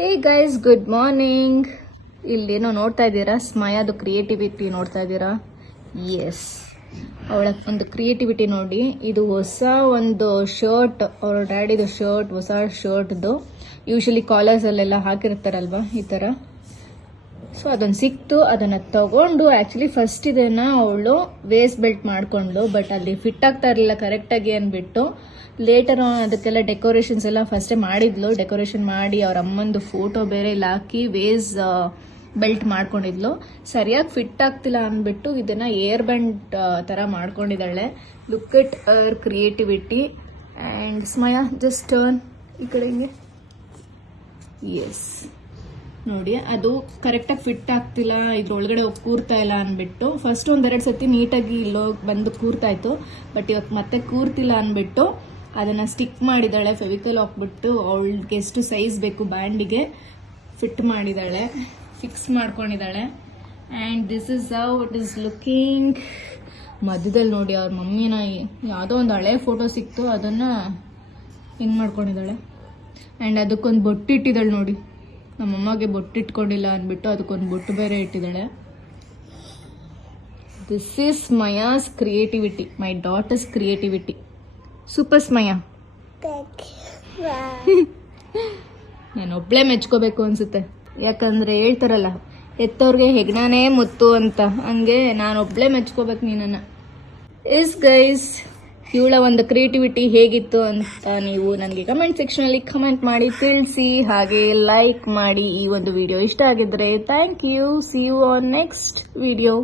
Hey guys, good morning. ಇಲ್ಲೇನೋ ನೋಡ್ತಾ ಇದ್ದೀರಾ, ಸ್ಮಯಾದು ಕ್ರಿಯೇಟಿವಿಟಿ ನೋಡ್ತಾ ಇದ್ದೀರಾ. ಎಸ್, ಅವಳ ಒಂದು ಕ್ರಿಯೇಟಿವಿಟಿ ನೋಡಿ. ಇದು ಹೊಸ ಒಂದು ಶರ್ಟ್, ಅವ್ರ ಡ್ಯಾಡಿದು ಶರ್ಟ್, ಹೊಸ ಶರ್ಟ್ದು. ಯೂಶಲಿ ಕಾಲರ್ಸಲ್ಲೆಲ್ಲ ಹಾಕಿರ್ತಾರಲ್ವಾ ಈ ಥರ. ಸೊ ಅದೊಂದು ಸಿಕ್ತು, ಅದನ್ನು ತಗೊಂಡು ಆ್ಯಕ್ಚುಲಿ ಫಸ್ಟ್ ಇದನ್ನು ಅವಳು ವೇಸ್ಟ್ ಬೆಲ್ಟ್ ಮಾಡಿಕೊಂಡು, ಬಟ್ ಅಲ್ಲಿ ಫಿಟ್ ಆಗ್ತಾ ಇರಲಿಲ್ಲ ಕರೆಕ್ಟಾಗಿ ಅಂದ್ಬಿಟ್ಟು ಲೇಟರ್ ಅದಕ್ಕೆಲ್ಲ ಡೆಕೋರೇಷನ್ಸ್ ಎಲ್ಲ ಫಸ್ಟೇ ಮಾಡಿದ್ಲು. ಡೆಕೋರೇಷನ್ ಮಾಡಿ ಅವ್ರ ಅಮ್ಮಂದು ಫೋಟೋ ಬೇರೆ ಇಲ್ಲಿ ಹಾಕಿ ವೇಸ್ ಬೆಲ್ಟ್ ಮಾಡ್ಕೊಂಡಿದ್ಲು. ಸರಿಯಾಗಿ ಫಿಟ್ ಆಗ್ತಿಲ್ಲ ಅಂದ್ಬಿಟ್ಟು ಇದನ್ನು ಏರ್ ಬ್ಯಾಂಡ್ ಥರ ಮಾಡ್ಕೊಂಡಿದ್ದಾಳೆ. Look it our creativity. And Smaya, just turn ಈ ಕಡೆ ಹಿಂಗೆ. ಎಸ್ ನೋಡಿ, ಅದು ಕರೆಕ್ಟಾಗಿ ಫಿಟ್ ಆಗ್ತಿಲ್ಲ, ಇದ್ರೊಳಗಡೆ ಹೋಗಿ ಕೂರ್ತಾ ಇಲ್ಲ ಅಂದ್ಬಿಟ್ಟು ಫಸ್ಟ್ ಒಂದೆರಡು ಸತಿ ನೀಟಾಗಿ ಇಲ್ಲೋಗಿ ಬಂದು ಕೂರ್ತಾಯಿತ್ತು. ಬಟ್ ಇವತ್ತು ಮತ್ತೆ ಕೂರ್ತಿಲ್ಲ ಅಂದ್ಬಿಟ್ಟು ಅದನ್ನು ಸ್ಟಿಕ್ ಮಾಡಿದ್ದಾಳೆ, ಫೆವಿಕಲ್ ಹಾಕ್ಬಿಟ್ಟು. ಅವಳಿಗೆ ಎಷ್ಟು ಸೈಜ್ ಬೇಕು ಬ್ಯಾಂಡಿಗೆ ಫಿಟ್ ಮಾಡಿದ್ದಾಳೆ, ಫಿಕ್ಸ್ ಮಾಡ್ಕೊಂಡಿದ್ದಾಳೆ. And this is how it is looking. ಮಧ್ಯದಲ್ಲಿ ನೋಡಿ ಅವ್ರ ಮಮ್ಮಿನ ಯಾವುದೋ ಒಂದು ಹಳೆ ಫೋಟೋ ಸಿಕ್ತು, ಅದನ್ನು ಹಿಂಗೆ ಮಾಡ್ಕೊಂಡಿದ್ದಾಳೆ. ಆ್ಯಂಡ್ ಅದಕ್ಕೊಂದು ಬೊಟ್ಟು ಇಟ್ಟಿದ್ದಾಳೆ ನೋಡಿ. ನಮ್ಮಮ್ಮಗೆ ಬೊಟ್ಟು ಇಟ್ಕೊಂಡಿಲ್ಲ ಅಂದ್ಬಿಟ್ಟು ಅದಕ್ಕೊಂದು ಬೊಟ್ಟು ಬೇರೆ ಇಟ್ಟಿದ್ದಾಳೆ. This is Smaya's creativity, my daughter's creativity. Super Smaya. ನಾನು ಒಬ್ಳೆ ಮೆಚ್ಕೋಬೇಕು ಅನ್ಸುತ್ತೆ, ಯಾಕಂದ್ರೆ ಹೇಳ್ತಾರಲ್ಲ ಎತ್ತವ್ರಿಗೆ ಹೆಗ್ನಾನೇ ಮುತ್ತು ಅಂತ, ಹಂಗೆ ನಾನು ಒಬ್ಳೆ ಮೆಚ್ಕೋಬೇಕು ನೀನನ್ನ. ಎಸ್ ಗೈಸ್, ಇವಳ ಒಂದು ಕ್ರಿಯೇಟಿವಿಟಿ ಹೇಗಿತ್ತು ಅಂತ ನೀವು ನನಗೆ ಕಮೆಂಟ್ ಸೆಕ್ಷನಲ್ಲಿ ಕಮೆಂಟ್ ಮಾಡಿ ತಿಳಿಸಿ. ಹಾಗೆ ಲೈಕ್ ಮಾಡಿ. ಈ ಒಂದು ವಿಡಿಯೋ ಇಷ್ಟ ಆಗಿದ್ರೆ thank you. See you on next video.